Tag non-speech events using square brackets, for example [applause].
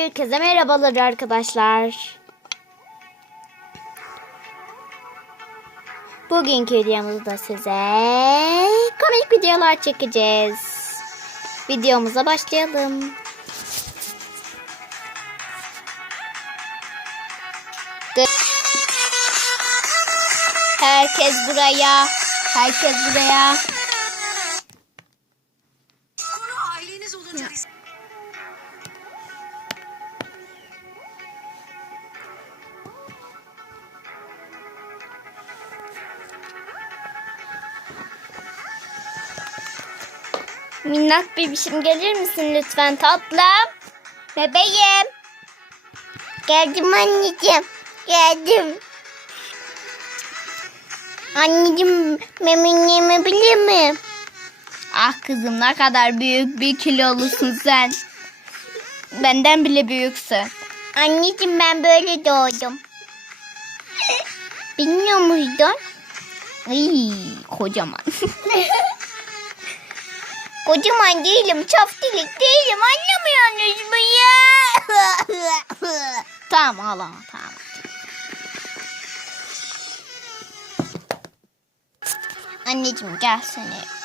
Herkese merhabalar arkadaşlar. Bugünkü videomuzda size komik videolar çekeceğiz. Videomuza başlayalım. Herkes buraya. Herkes buraya. Konu aileniz olunca Minnak bebişim gelir misin lütfen tatlım? Bebeğim. Geldim anneciğim. Geldim. Anneciğim memeni yemebilir miyim? Ah kızım ne kadar büyük bir kilolusun sen. Benden bile büyüksün. Anneciğim ben böyle doğdum. Bilmiyor muydun? Ay, kocaman. [laughs] Kocaman değilim, çaftilik değilim. Anlamıyorsunuz mu ya? [laughs] tamam ağlama, tamam. Anneciğim gel seni.